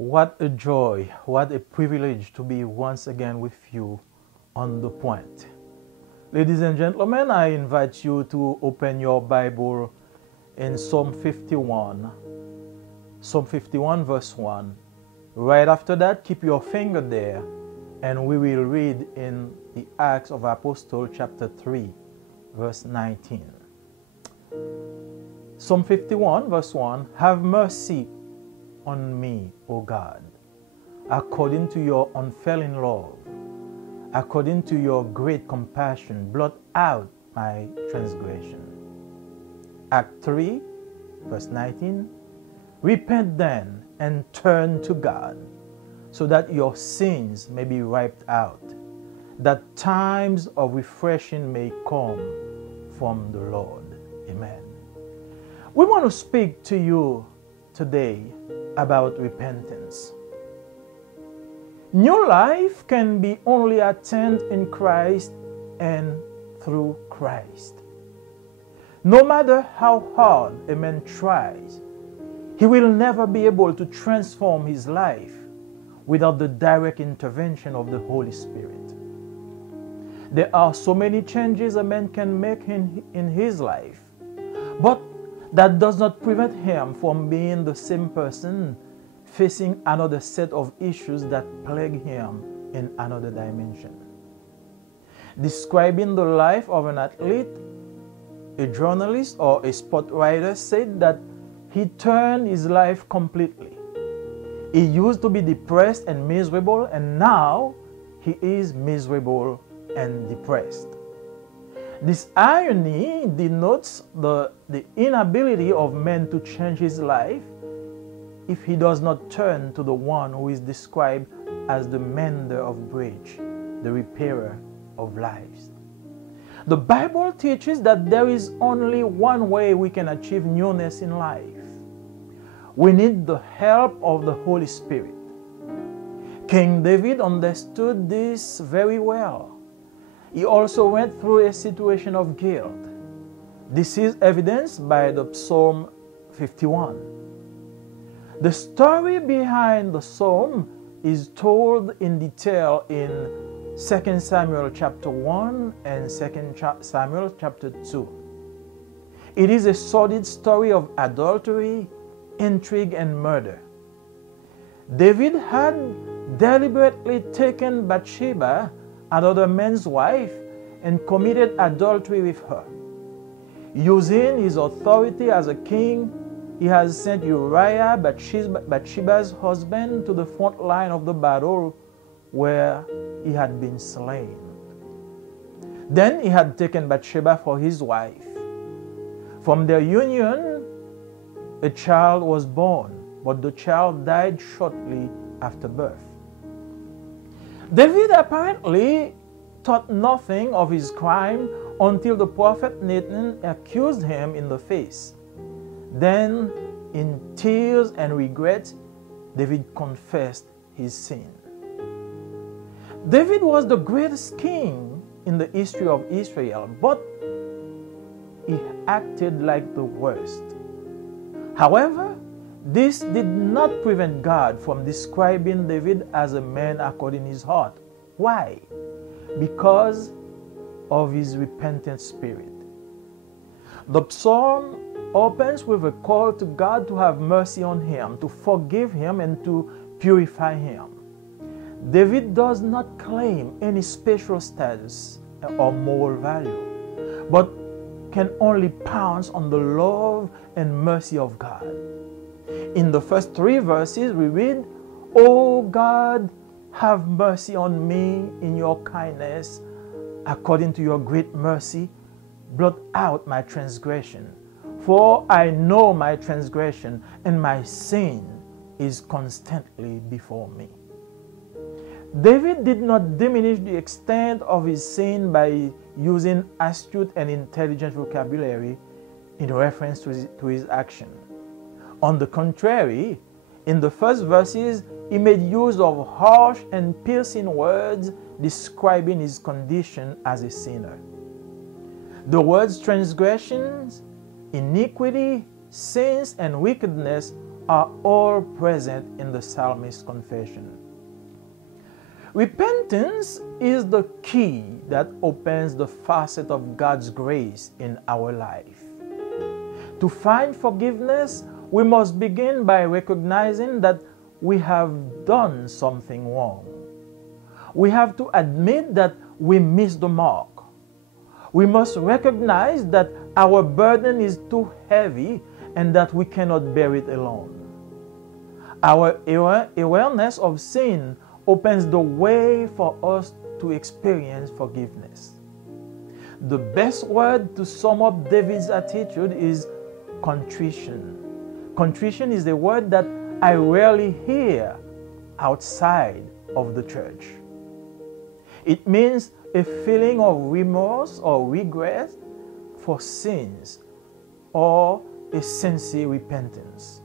What a joy, what a privilege to be once again with you on The Point. Ladies and gentlemen, I invite you to open your Bible in Psalm 51. Psalm 51 verse 1. Right after that, keep your finger there and we will read in the Acts of Apostles chapter 3 verse 19. Psalm 51 verse 1. Have mercy on me, O God, according to your unfailing love, according to your great compassion, blot out my transgression. Act 3, verse 19. Repent then and turn to God, so that your sins may be wiped out, that times of refreshing may come from the Lord. Amen. We want to speak to you today about repentance. New life can be only attained in Christ and through Christ. No matter how hard a man tries, he will never be able to transform his life without the direct intervention of the Holy Spirit. There are so many changes a man can make in his life, but that does not prevent him from being the same person facing another set of issues that plague him in another dimension. Describing the life of an athlete, a journalist or a sport writer said that he turned his life completely. He used to be depressed and miserable, and now he is miserable and depressed. This irony denotes the inability of man to change his life if he does not turn to the one who is described as the mender of bridge, the repairer of lives. The Bible teaches that there is only one way we can achieve newness in life. We need the help of the Holy Spirit. King David understood this very well. He also went through a situation of guilt. This is evidenced by the Psalm 51. The story behind the psalm is told in detail in 2 Samuel chapter 1 and 2 Samuel chapter 2. It is a sordid story of adultery, intrigue, and murder. David had deliberately taken Bathsheba, another man's wife, and committed adultery with her. Using his authority as a king, he has sent Uriah, Bathsheba's husband, to the front line of the battle where he had been slain. Then he had taken Bathsheba for his wife. From their union, a child was born, but the child died shortly after birth. David apparently thought nothing of his crime until the prophet Nathan accused him in the face. Then, in tears and regret, David confessed his sin. David was the greatest king in the history of Israel, but he acted like the worst. However, this did not prevent God from describing David as a man according to his heart. Why? Because of his repentant spirit. The psalm opens with a call to God to have mercy on him, to forgive him, and to purify him. David does not claim any special status or moral value, but can only pounce on the love and mercy of God. In the first 3 verses, we read, O God, have mercy on me in your kindness, according to your great mercy, blot out my transgression. For I know my transgression, and my sin is constantly before me. David did not diminish the extent of his sin by using astute and intelligent vocabulary in reference to his action. On the contrary, in the first verses, he made use of harsh and piercing words describing his condition as a sinner. The words transgressions, iniquity, sins, and wickedness are all present in the psalmist's confession. Repentance is the key that opens the facet of God's grace in our life. To find forgiveness, we must begin by recognizing that we have done something wrong. We have to admit that we missed the mark. We must recognize that our burden is too heavy and that we cannot bear it alone. Our awareness of sin opens the way for us to experience forgiveness. The best word to sum up David's attitude is contrition. Contrition is a word that I rarely hear outside of the church. It means a feeling of remorse or regret for sins or a sincere repentance.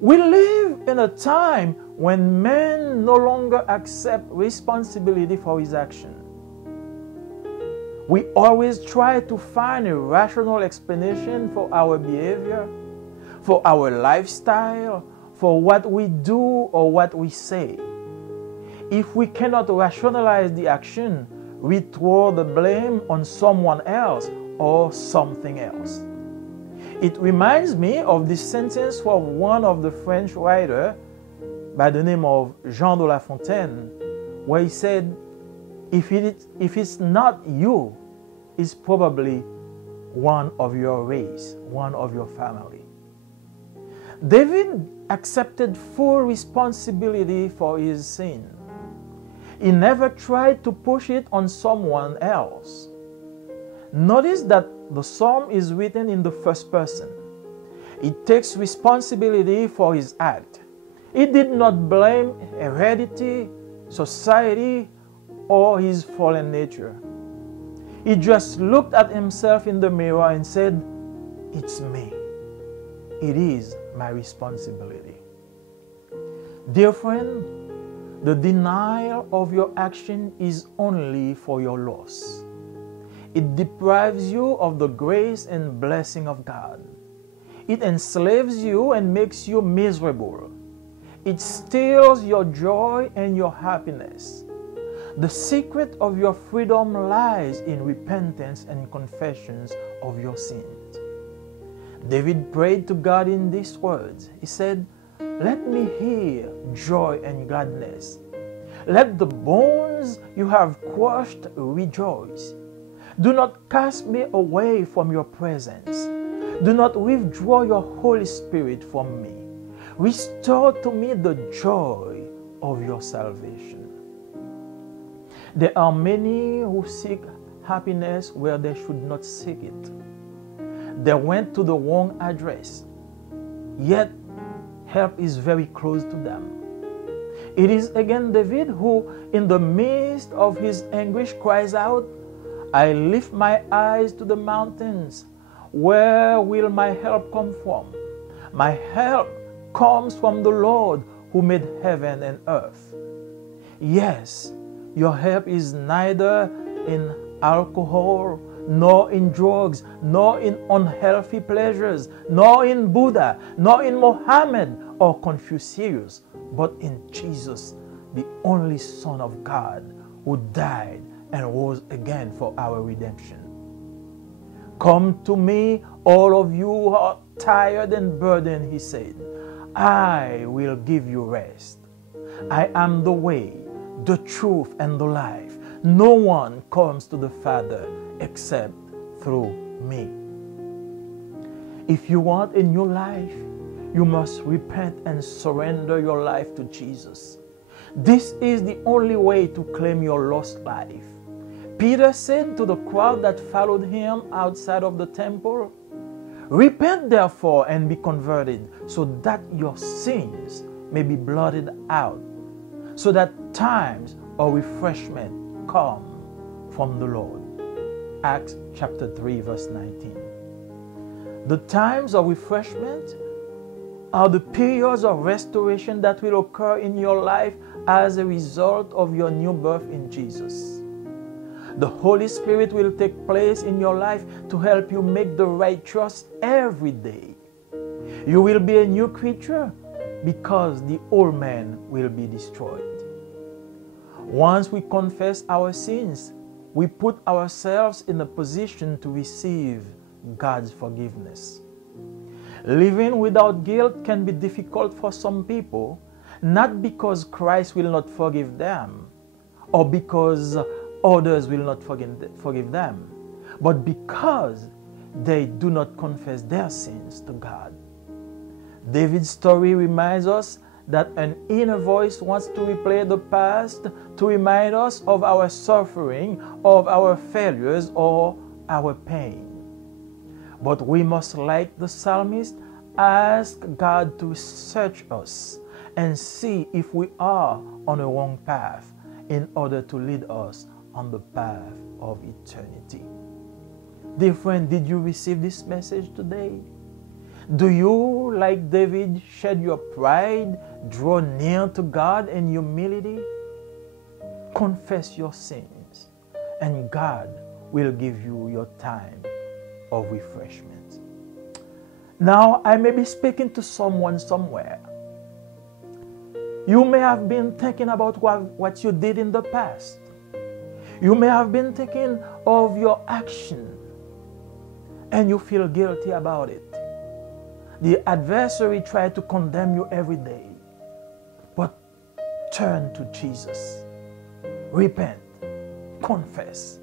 We live in a time when man no longer accepts responsibility for his action. We always try to find a rational explanation for our behavior, for our lifestyle, for what we do or what we say. If we cannot rationalize the action, we throw the blame on someone else or something else. It reminds me of this sentence from one of the French writers by the name of Jean de La Fontaine, where he said, if it's not you, it's probably one of your race, one of your family. David accepted full responsibility for his sin. He never tried to push it on someone else. Notice that the psalm is written in the first person. It takes responsibility for his act. It did not blame heredity, society, or his fallen nature. He just looked at himself in the mirror and said, "It's me. It is my responsibility." Dear friend, the denial of your action is only for your loss. It deprives you of the grace and blessing of God. It enslaves you and makes you miserable. It steals your joy and your happiness. The secret of your freedom lies in repentance and confessions of your sins. David prayed to God in these words. He said, "Let me hear joy and gladness. Let the bones you have crushed rejoice. Do not cast me away from your presence. Do not withdraw your Holy Spirit from me. Restore to me the joy of your salvation." There are many who seek happiness where they should not seek it. They went to the wrong address, yet help is very close to them. It is again David who, in the midst of his anguish, cries out, "I lift my eyes to the mountains. Where will my help come from? My help comes from the Lord who made heaven and earth." Yes, your help is neither in alcohol, nor in drugs, nor in unhealthy pleasures, nor in Buddha, nor in Mohammed or Confucius, but in Jesus, the only Son of God, who died and rose again for our redemption. "Come to me, all of you who are tired and burdened," he said. "I will give you rest. I am the way, the truth, and the life. No one comes to the Father except through me." If you want a new life, you must repent and surrender your life to Jesus. This is the only way to claim your lost life. Peter said to the crowd that followed him outside of the temple, "Repent therefore and be converted, so that your sins may be blotted out, so that times of refreshment come from the Lord." Acts chapter 3 verse 19. The times of refreshment are the periods of restoration that will occur in your life as a result of your new birth in Jesus. The Holy Spirit will take place in your life to help you make the right choice every day. You will be a new creature because the old man will be destroyed. Once we confess our sins, we put ourselves in a position to receive God's forgiveness. Living without guilt can be difficult for some people, not because Christ will not forgive them or because others will not forgive them, but because they do not confess their sins to God. David's story reminds us that an inner voice wants to replay the past to remind us of our suffering, of our failures, or our pain. But we must, like the psalmist, ask God to search us and see if we are on a wrong path in order to lead us on the path of eternity. Dear friend, did you receive this message today? Do you, like David, shed your pride, draw near to God in humility? Confess your sins, and God will give you your time of refreshment. Now, I may be speaking to someone somewhere. You may have been thinking about what you did in the past. You may have been thinking of your action, and you feel guilty about it. The adversary tried to condemn you every day. But turn to Jesus. Repent, confess,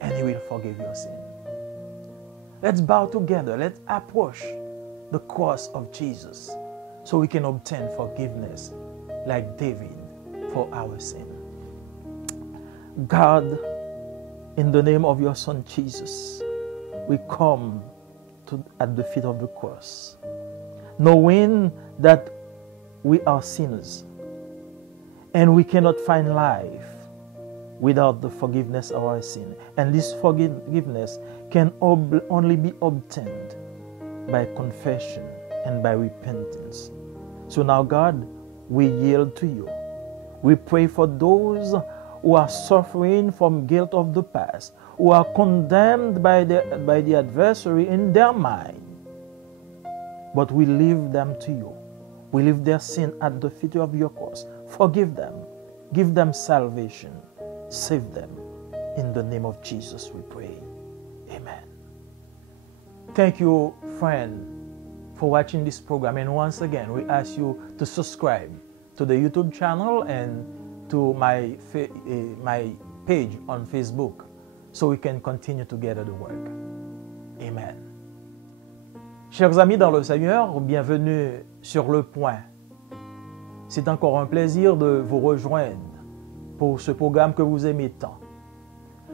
and He will forgive your sin. Let's bow together. Let's approach the cross of Jesus so we can obtain forgiveness like David for our sin. God, in the name of your Son Jesus, we come at the feet of the cross, knowing that we are sinners and we cannot find life without the forgiveness of our sin. And this forgiveness can only be obtained by confession and by repentance. So now, God, we yield to you. We pray for those who are suffering from guilt of the past, who are condemned by the adversary in their mind. But we leave them to you. We leave their sin at the feet of your cross. Forgive them. Give them salvation. Save them. In the name of Jesus we pray. Amen. Thank you, friend, for watching this program. And once again, we ask you to subscribe to the YouTube channel and to my page on Facebook, so we can continue together the work. Amen. Chers amis dans le Seigneur, bienvenue sur Le Point. C'est encore un plaisir de vous rejoindre pour ce programme que vous aimez tant.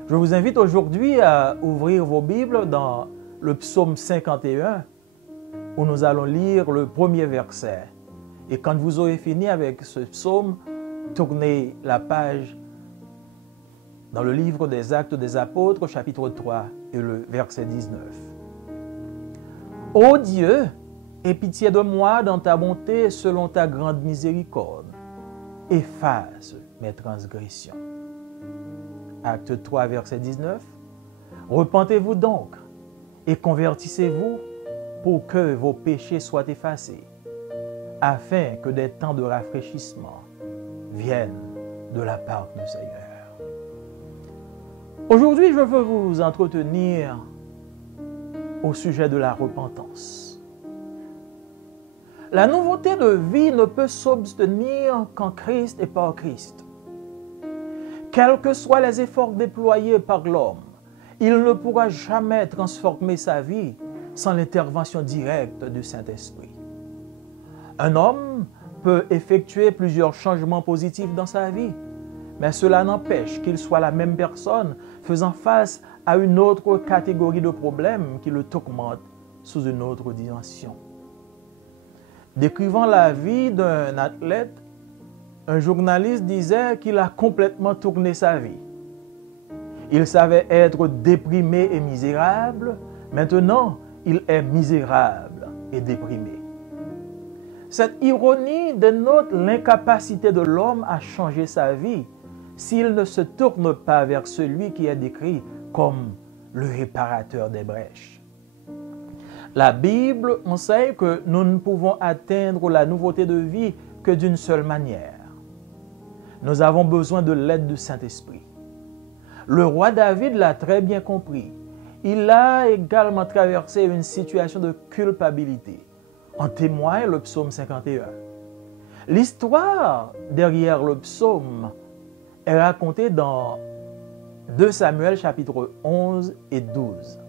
Je vous invite aujourd'hui à ouvrir vos Bibles dans le psaume 51, où nous allons lire le premier verset. Et quand vous aurez fini avec ce psaume, tournez la page dans le livre des Actes des Apôtres, chapitre 3, et le verset 19. Ô Dieu, aie pitié de moi dans ta bonté selon ta grande miséricorde. Efface mes transgressions. Acte 3, verset 19. Repentez-vous donc et convertissez-vous pour que vos péchés soient effacés, afin que des temps de rafraîchissement viennent de la part du Seigneur. Aujourd'hui, je veux vous entretenir au sujet de la repentance. La nouveauté de vie ne peut s'obtenir qu'en Christ et par Christ. Quels que soient les efforts déployés par l'homme, il ne pourra jamais transformer sa vie sans l'intervention directe du Saint-Esprit. Un homme peut effectuer plusieurs changements positifs dans sa vie, mais cela n'empêche qu'il soit la même personne faisant face à une autre catégorie de problèmes qui le tourmentent sous une autre dimension. Décrivant la vie d'un athlète, un journaliste disait qu'il a complètement tourné sa vie. Il savait être déprimé et misérable, maintenant il est misérable et déprimé. Cette ironie dénote l'incapacité de l'homme à changer sa vie s'il ne se tourne pas vers celui qui est décrit comme le réparateur des brèches. La Bible enseigne que nous ne pouvons atteindre la nouveauté de vie que d'une seule manière. Nous avons besoin de l'aide du Saint-Esprit. Le roi David l'a très bien compris. Il a également traversé une situation de culpabilité. En témoigne le psaume 51. L'histoire derrière le psaume est racontée dans 2 Samuel chapitre 11 et 12.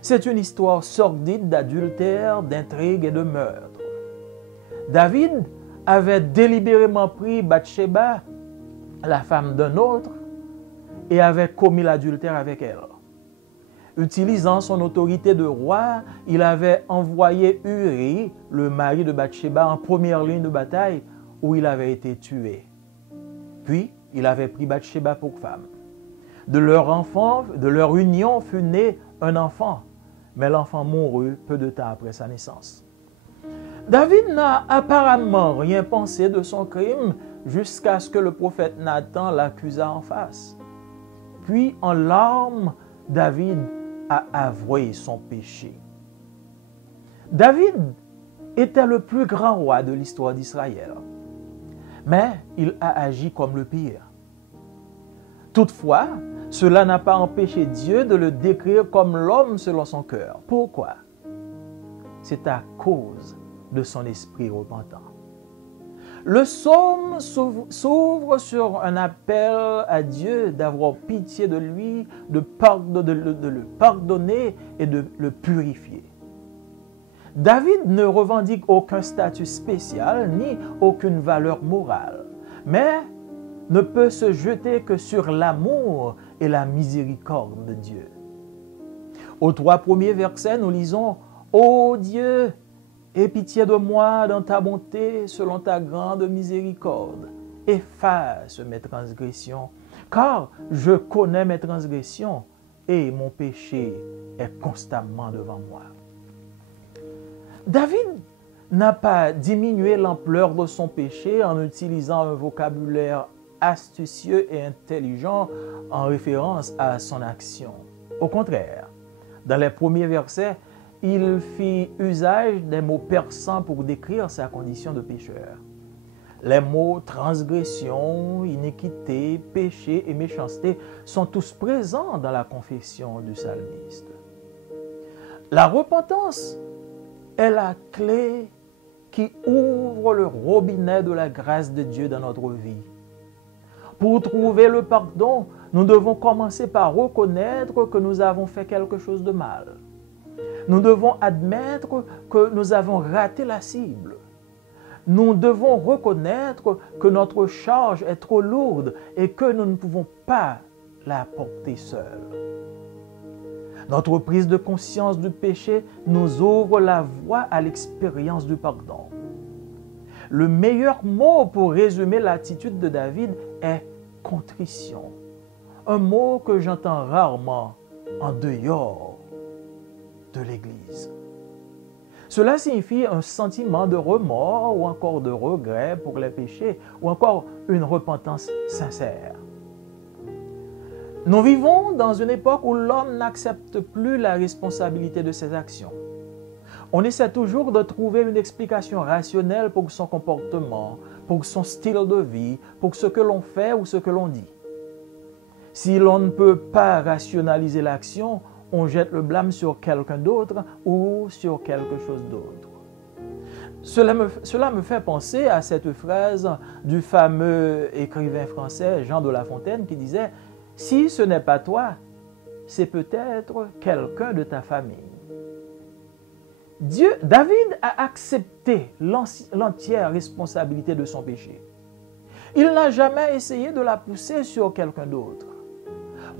C'est une histoire sordide d'adultère, d'intrigue et de meurtre. David avait délibérément pris Bathsheba, la femme d'un autre, et avait commis l'adultère avec elle. Utilisant son autorité de roi, il avait envoyé Uri, le mari de Bathsheba, en première ligne de bataille où il avait été tué. Puis, il avait pris Bathsheba pour femme. De leur enfant, de leur union fut né un enfant, mais l'enfant mourut peu de temps après sa naissance. David n'a apparemment rien pensé de son crime jusqu'à ce que le prophète Nathan l'accusât en face. Puis, en larmes, David a avoué son péché. David était le plus grand roi de l'histoire d'Israël, mais il a agi comme le pire. Toutefois, cela n'a pas empêché Dieu de le décrire comme l'homme selon son cœur. Pourquoi? C'est à cause de son esprit repentant. Le psaume s'ouvre sur un appel à Dieu d'avoir pitié de lui, de le pardonner et de le purifier. David ne revendique aucun statut spécial ni aucune valeur morale, mais ne peut se jeter que sur l'amour et la miséricorde de Dieu. Aux 3 premiers versets, nous lisons « Ô Dieu, aie pitié de moi dans ta bonté, selon ta grande miséricorde. Efface mes transgressions, car je connais mes transgressions et mon péché est constamment devant moi. » David n'a pas diminué l'ampleur de son péché en utilisant un vocabulaire astucieux et intelligent en référence à son action. Au contraire, dans les premiers versets, il fit usage des mots persans pour décrire sa condition de pécheur. Les mots transgression, iniquité, péché et méchanceté sont tous présents dans la confession du psalmiste. La repentance est la clé qui ouvre le robinet de la grâce de Dieu dans notre vie. Pour trouver le pardon, nous devons commencer par reconnaître que nous avons fait quelque chose de mal. Nous devons admettre que nous avons raté la cible. Nous devons reconnaître que notre charge est trop lourde et que nous ne pouvons pas la porter seuls. Notre prise de conscience du péché nous ouvre la voie à l'expérience du pardon. Le meilleur mot pour résumer l'attitude de David est contrition. Un mot que j'entends rarement en dehors de l'Église. Cela signifie un sentiment de remords ou encore de regret pour les péchés ou encore une repentance sincère. Nous vivons dans une époque où l'homme n'accepte plus la responsabilité de ses actions. On essaie toujours de trouver une explication rationnelle pour son comportement, pour son style de vie, pour ce que l'on fait ou ce que l'on dit. Si l'on ne peut pas rationaliser l'action, on jette le blâme sur quelqu'un d'autre ou sur quelque chose d'autre. Cela me fait penser à cette phrase du fameux écrivain français Jean de La Fontaine qui disait « Si ce n'est pas toi, c'est peut-être quelqu'un de ta famille. » David a accepté l'entière responsabilité de son péché. Il n'a jamais essayé de la pousser sur quelqu'un d'autre.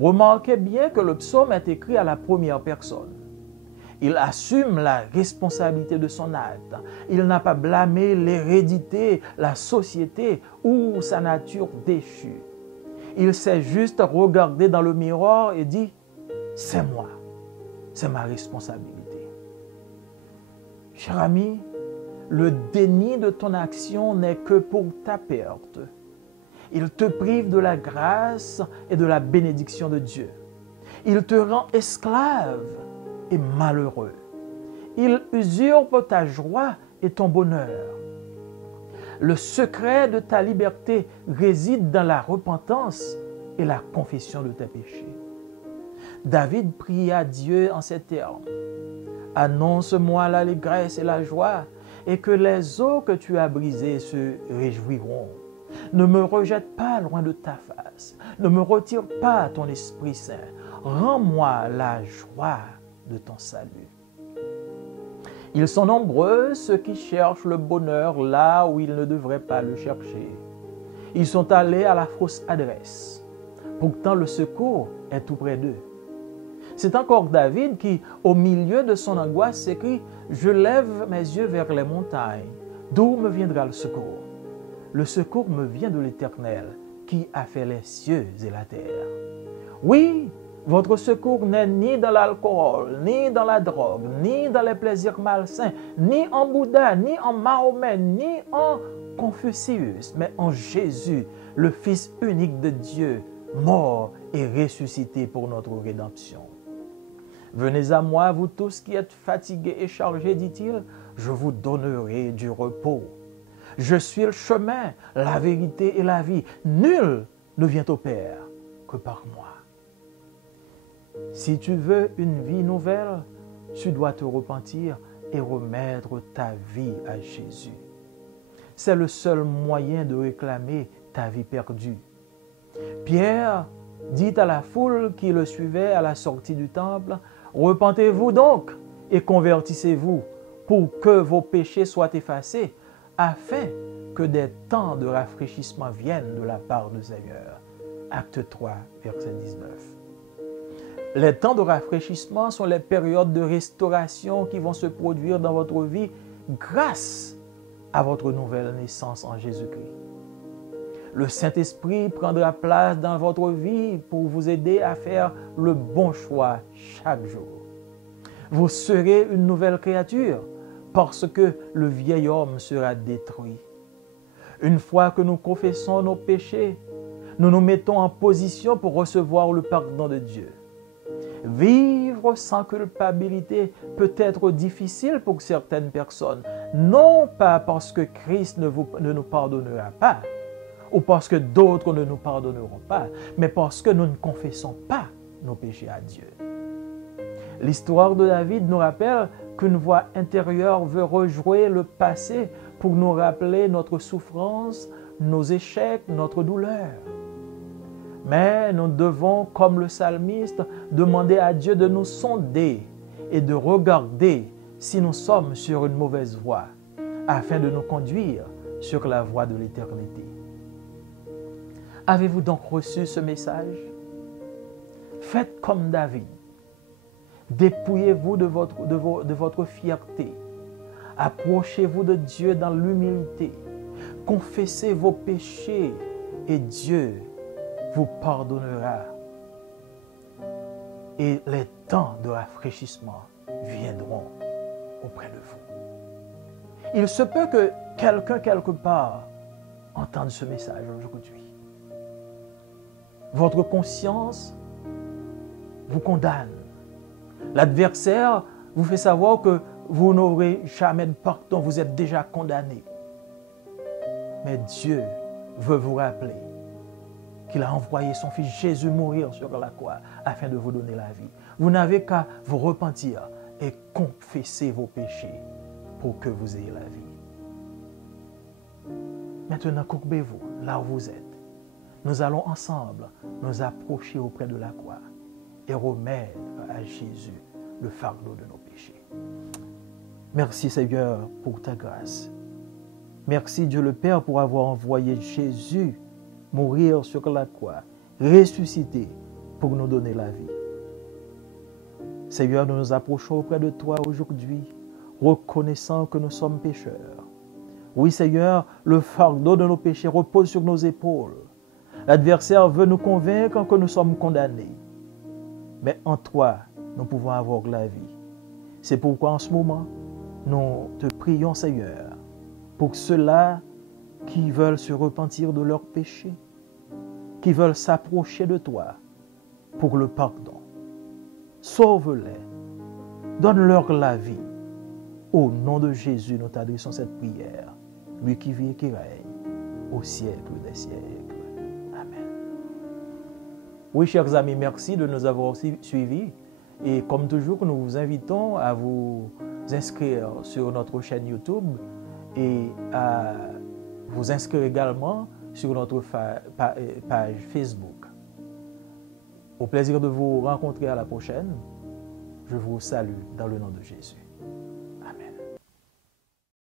Remarquez bien que le psaume est écrit à la première personne. Il assume la responsabilité de son acte. Il n'a pas blâmé l'hérédité, la société ou sa nature déchue. Il s'est juste regardé dans le miroir et dit « C'est moi, c'est ma responsabilité. » Cher ami, le déni de ton action n'est que pour ta perte. Il te prive de la grâce et de la bénédiction de Dieu. Il te rend esclave et malheureux. Ils usurpent ta joie et ton bonheur. Le secret de ta liberté réside dans la repentance et la confession de tes péchés. David pria Dieu en ces termes. Annonce-moi l'allégresse et la joie, et que les eaux que tu as brisées se réjouiront. Ne me rejette pas loin de ta face. Ne me retire pas ton Esprit Saint. Rends-moi la joie de ton salut. Ils sont nombreux ceux qui cherchent le bonheur là où ils ne devraient pas le chercher. Ils sont allés à la fausse adresse. Pourtant, le secours est tout près d'eux. C'est encore David qui, au milieu de son angoisse, s'écrit « Je lève mes yeux vers les montagnes. D'où me viendra le secours? Le secours me vient de l'Éternel, qui a fait les cieux et la terre. » Oui, votre secours n'est ni dans l'alcool, ni dans la drogue, ni dans les plaisirs malsains, ni en Bouddha, ni en Mahomet, ni en Confucius, mais en Jésus, le Fils unique de Dieu, mort et ressuscité pour notre rédemption. Venez à moi, vous tous qui êtes fatigués et chargés, dit-il, je vous donnerai du repos. Je suis le chemin, la vérité et la vie. Nul ne vient au Père que par moi. Si tu veux une vie nouvelle, tu dois te repentir et remettre ta vie à Jésus. C'est le seul moyen de réclamer ta vie perdue. Pierre dit à la foule qui le suivait à la sortie du temple, « Repentez-vous donc et convertissez-vous pour que vos péchés soient effacés, afin que des temps de rafraîchissement viennent de la part du Seigneur. » Acte 3, verset 19. Les temps de rafraîchissement sont les périodes de restauration qui vont se produire dans votre vie grâce à votre nouvelle naissance en Jésus-Christ. Le Saint-Esprit prendra place dans votre vie pour vous aider à faire le bon choix chaque jour. Vous serez une nouvelle créature parce que le vieil homme sera détruit. Une fois que nous confessons nos péchés, nous nous mettons en position pour recevoir le pardon de Dieu. Vivre sans culpabilité peut être difficile pour certaines personnes, non pas parce que Christ ne nous pardonnera pas, ou parce que d'autres ne nous pardonneront pas, mais parce que nous ne confessons pas nos péchés à Dieu. L'histoire de David nous rappelle qu'une voix intérieure veut rejouer le passé pour nous rappeler notre souffrance, nos échecs, notre douleur. Mais nous devons, comme le psalmiste, demander à Dieu de nous sonder et de regarder si nous sommes sur une mauvaise voie, afin de nous conduire sur la voie de l'éternité. Avez-vous donc reçu ce message? Faites comme David. Dépouillez-vous de votre fierté. Approchez-vous de Dieu dans l'humilité. Confessez vos péchés et Dieu vous pardonnera. Et les temps de rafraîchissement viendront auprès de vous. Il se peut que quelqu'un quelque part entende ce message aujourd'hui. Votre conscience vous condamne. L'adversaire vous fait savoir que vous n'aurez jamais de pardon, vous êtes déjà condamné. Mais Dieu veut vous rappeler qu'il a envoyé son Fils Jésus mourir sur la croix afin de vous donner la vie. Vous n'avez qu'à vous repentir et confesser vos péchés pour que vous ayez la vie. Maintenant, courbez-vous là où vous êtes. Nous allons ensemble nous approcher auprès de la croix et remettre à Jésus le fardeau de nos péchés. Merci Seigneur pour ta grâce. Merci Dieu le Père pour avoir envoyé Jésus mourir sur la croix, ressusciter pour nous donner la vie. Seigneur, nous nous approchons auprès de toi aujourd'hui, reconnaissant que nous sommes pécheurs. Oui Seigneur, le fardeau de nos péchés repose sur nos épaules. L'adversaire veut nous convaincre que nous sommes condamnés. Mais en toi, nous pouvons avoir la vie. C'est pourquoi en ce moment, nous te prions Seigneur, pour ceux-là qui veulent se repentir de leurs péchés, qui veulent s'approcher de toi pour le pardon. Sauve-les, donne-leur la vie Au nom de Jésus, nous t'adressons cette prière. Lui qui vit et qui règne au siècle des siècles. Amen. Oui, chers amis, merci de nous avoir suivis. Et comme toujours, nous vous invitons à vous inscrire sur notre chaîne YouTube et à vous inscrire également sur notre page Facebook. Au plaisir de vous rencontrer à la prochaine. Je vous salue dans le nom de Jésus.